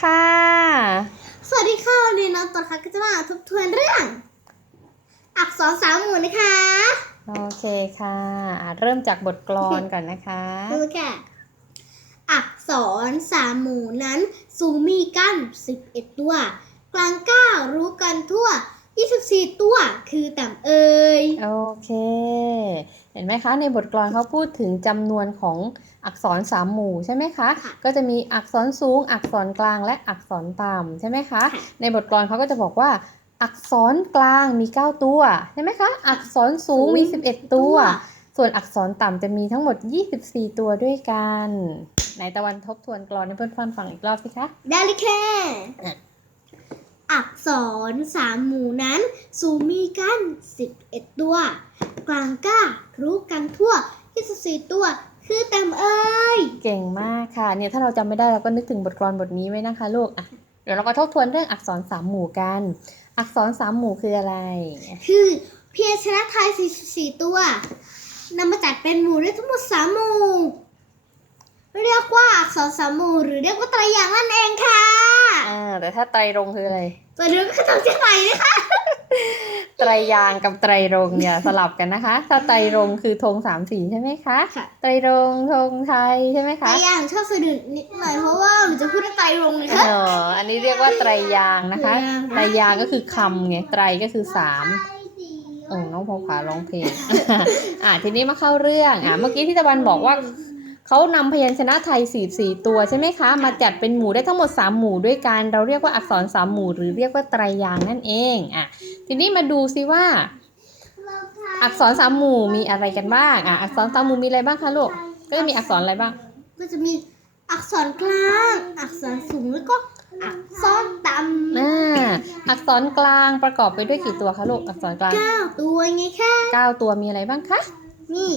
ค่ะ สวัสดีค่ะวันนี้น้องตัวค่ะก็จะมาทบทวนเรื่อง อักษรสามหมู่นะคะ โอเคค่ะอะ เริ่มจากบทกลอนก่อนนะคะ ดูค่ะ อักษรสามหมู่นั้น สูงมีกัน 11 ตัว กลางเก้ารู้กันทั่ว 24 ตัว คือต่ำเอ่ยโอเค เห็นไหมคะในบทกลอนเขาพูดถึงจำนวนของอักษรสามหมู่ใช่ไหมคะค่ะก็จะมีอักษรสูง อักษรกลางและอักษรต่ำใช่ไหมคะค่ะในบทกลอนเขาก็จะบอกว่าอักษรกลางมี 9 ตัวใช่ไหมคะ อักษรสูงมี 11 ตัว ส่วนอักษรต่ำจะมีทั้งหมด 24 ตัวด้วยกันไหนตะวันทบทวนกลอนให้เพื่อนๆฟังอีกรอบสิคะได้เลยค่ะอะอักษรสามหมู่นั้น สูงมีกัน11 ตัว กลางเก้า รู้กันทั่ว24ตัว คือต่ำเอ่ยเก่งมากค่ะ เนี่ยถ้าเราจำไม่ได้เราก็นึกถึงบทกลอนบทนี้ไว้นะคะลูกอะเดี๋ยวเราก็ทบทวนเรื่องอักษรสามหมู่กัน อักษรสามหมู่คืออะไร คือเพียรชนะไทย44ตัวนำมาจัดเป็นหมู่ได้ทั้งหมด3หมู่เรียกว่าอักษรสามหมู่หรือเรียกว่าไตรอย่างนั่นเองค่ะอ่าแต่ถ้าไตรรงค์คืออะไรตัวนี้ก็ต้องเชื่อไหมนะคะ ไตรยางค์กับไตรรงค์เนี่ยสลับกันนะคะ ถ้าไตรรงค์คือธงสามสีใช่ไหมคะค่ะไตรรงค์ธงไทยใช่ไหมไตรคะอย่างชอบสะดุดนิดหน่อยเพราะว่าหนูจะพูดว่าไตรรงค์เลยเอค่ะออันนี้เรียกว่าไตรยางค์นะคะ ไตไตรรยางค์ยางค์ก็คือคำไงไตรก็คือสามโอ้น้องพงผาร้องเพลง อะทีนี้มาเข้าเรื่อง อะเมื่อกี้ที่ตะวันบอกว่า เขานำพยัญชนะไทย 44 ตัวใช่ไหมคะ มาจัดเป็นหมู่ได้ทั้งหมด 3 หมู่ด้วยกัน เราเรียกว่าอักษร 3 หมู่ หรือเรียกว่าไตรยางค์นั่นเอง อะ ทีนี้มาดูซิว่า อักษร 3 หมู่มีอะไรกันบ้าง อะ อักษร 3 หมู่มีอะไรบ้างคะลูก ก็จะมีอักษรอะไรบ้าง ก็จะมีอักษรกลาง อักษรสูงแล้วก็อักษรต่ำอ่าอักษรกลางประกอบไปด้วยกี่ตัวคะลูก อักษรกลางเก้าตัวไงคะ9ตัวมีอะไรบ้างคะ นี่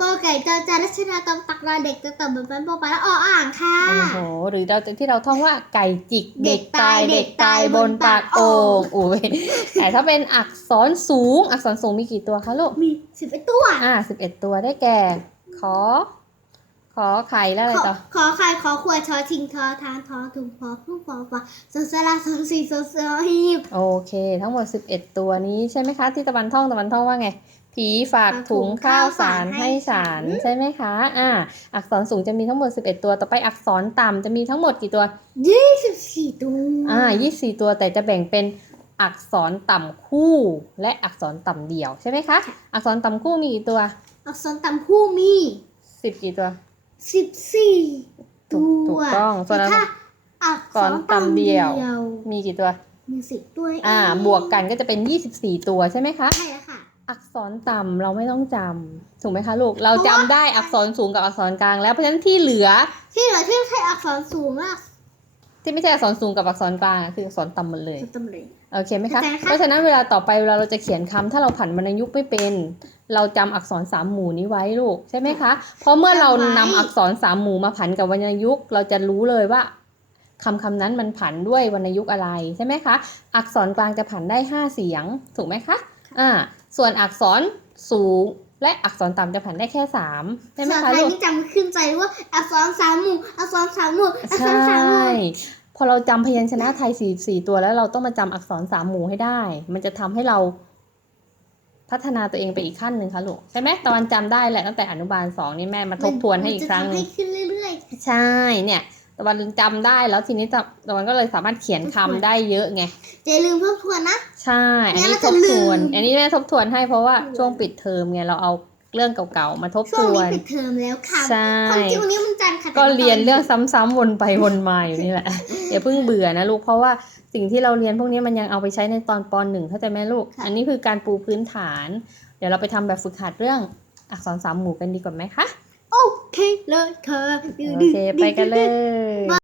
กอไก่จอจานรัชนาตอมตักราเด็กตะตอมเหมือนปันปอปลาและออ่างค่ะ โอ้โหหรือเราจะที่เราท่องว่าไก่จิกเด็เด็กกตาตายยเด็เด็กกตาตายยบบนนปาปากกโอ่โอ่งงอุ้ยแต่ถ้าเป็นอักษรสูง อักษรสูงมีกี่ตัวคะลูกมีสิบเอ็ดตัว อ่าสิบเอ็ดตัวได้แก่ ขอ ขอไข่แล้วอะไรขอต่อ ขอไข่ขอขวดชอชิงทอทานทอถุงพอพุ่งพอฟ้าสสลาสองสี่สสหีบโอเค ทั้งหมด11ตัวนี้ใช่ไหมคะ ที่ตะวันท่องตะวันท่องว่าไง ผีฝากถุงข้าวสารให้ฉันใช่ไหมคะ อ่า อักษรสูงจะมีทั้งหมด 11 ตัว ต่อไปอักษรต่ำจะมีทั้งหมดกี่ตัวยี่สิบสี่ตัว อ่า 24 ตัวแต่จะแบ่งเป็นอักษรต่ำคู่และอักษรต่ำเดี่ยวใช่ไหมคะ อักษรต่ำคู่มีกี่ตัว อักษรต่ำคู่มี 10 กี่ตัวสิบสี่ถูตักถูวกต้องส่วนอักถ้าอักษรต่ำเดียว มีกี่ตัวมีสิบตัวเงอ่า บวกกันก็จะเป็น 24 ตัวใช่ไหมคะ ใช่แล้วค่ะ อักษรต่ำเราไม่ต้องจำถูกไหมคะลูก เราจำได้อักษรสูงกับอักษรกลาง แล้วเพราะฉะนั้นที่เหลือ ที่เหลือที่ใช้อักษรสูงอะที่ไม่ใช่อักษรสูงกับอักษรกลางอะคืออักษรต่ำหมดเลยตำเลยโอเคไหมคะเข้าใจค่ะเพราะฉะนั้นเวลาต่อไปเวลาเราจะเขียนคำถ้าเราผันวรรณยุกต์ไม่เป็น เราจำอักษรสามหมู่นี้ไว้ลูกใช่ไหมคะเพราะเมื่อเรานำอักษรสามหมู่มาผันกับวรรณยุกต์เราจะรู้เลยว่าคำคำนั้นมันผันด้วยวรรณยุกต์อะไรใช่ไหมคะ อักษรกลางจะผันได้ห้าเสียง ถูกไหมคะ อ่าส่วนอักษรสูงและอักษรต่ำจะผันได้แค่สามใช่ไหมภาษาคะไทยลูกนี่จำขึ้นใจว่าอักษรสามหมู่อักษรสามหมู่อักใชษรสามหมู่่พอเราจำพยัญชนะไทยสี่สี่ตัวแล้วเราต้องมาจำอักษรสามหมู่ให้ได้ มันจะทำให้เราพัฒนาตัวเองไปอีกขั้นหนึ่งค่ะลูกใช่ไหมตะวันจำได้แหละตั้งแต่อนุบาลสองนี่แม่มาทบทวนให้อีกครั้งมันหจะนึ่ทำงให้ขึ้นเรื่อยใช่เนี่ย ตะวันจำได้แล้วทีนี้ตะตะวันก็เลยสามารถเขียนคำได้เยอะไงๆอย่าลืมทบทวนนะ ใช่ อันนี้งั้นทเราบจะลืทมวน อันนี้แม่ทบทวนให้เพราะว่าลืมช่วงปิดเทอมไงเราเอาเรื่องเก่าๆมาทบช่ทวงวนี้นปิดเทอมแล้วค่ะใช่ความจริงวันนี้มันจันทร์ค่ะก็เรียนเรื่องซ้ำๆวนไปวนมาอยู่นี่แหละอย่าเพิ่งเบื่อนะลูกเพราะว่าสิ่งที่เราเรียนพวกนี้มันยังเอาไปใช้ในตอนปหนึ่งเข้าใจไหมลูก อันนี้คือการปูพื้นฐาน เดี๋ยวเราไปทำแบบฝึกหัดเรื่องอักษรสามหมู่กันดีกว่าไหมคะโอ เคเลยค่ะ โอเค ไปกันเลย